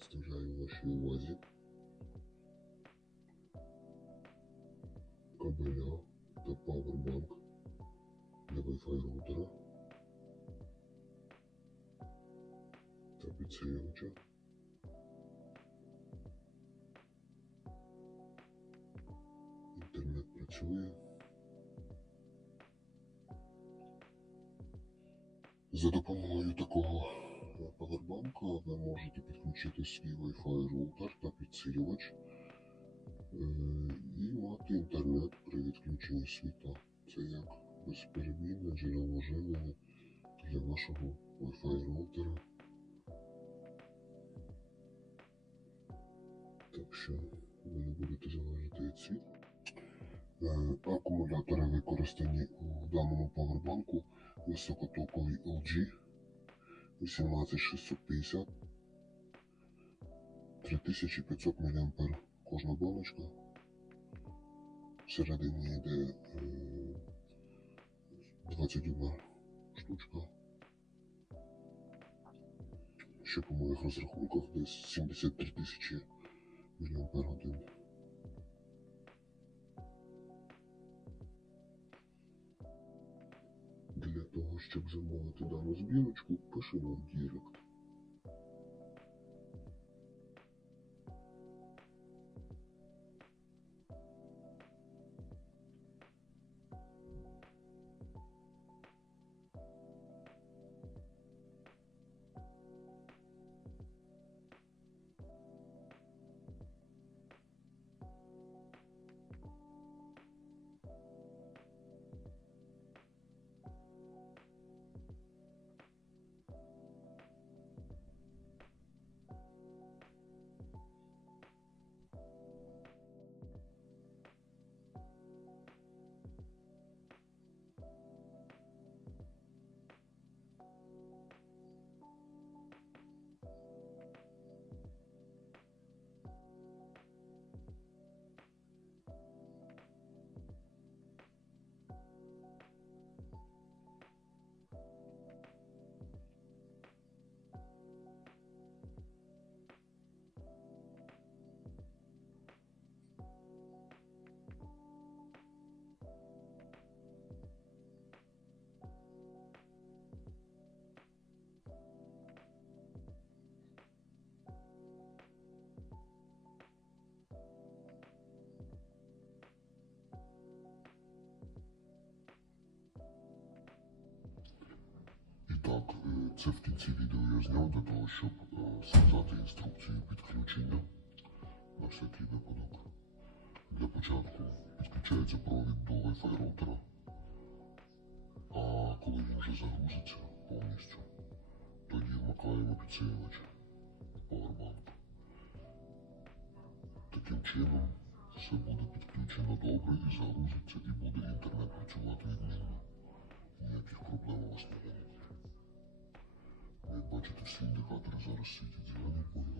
представляю вашій увазі кабеля та павербанк для Wi-Fi роутера та підсилювача. Інтернет працює. За допомогою такого підключити свій Wi-Fi роутер та підсилювач е, і мати інтернет при відключенні світла. Це як безперебійне джерело живлення для вашого Wi-Fi роутера. Так що ви не будете залежати від світла. Е, Акумулятори використані у даному павербанку високотоковий LG 18650 3500 мА кожна баночка. Всередині йде е, 21 штучка. Що по моїх розрахунках десь 73 тисячі мАч. Для того, щоб замовити дану збірочку, пишемо в Дірект. Так, е, це в кінці відео я зняв для того, щоб е, сказати інструкцію підключення на всякий випадок. Для початку підключається провід до Wi-Fi роутера, а коли він вже загрузиться повністю, тоді вмикаємо підсилювач Powerbank. Таким чином все буде підключено добре і загрузиться, і буде інтернет працювати відмінно. Ніяких проблем у вас не виникне. Бачите, що індикатори зараз світять зеленим бо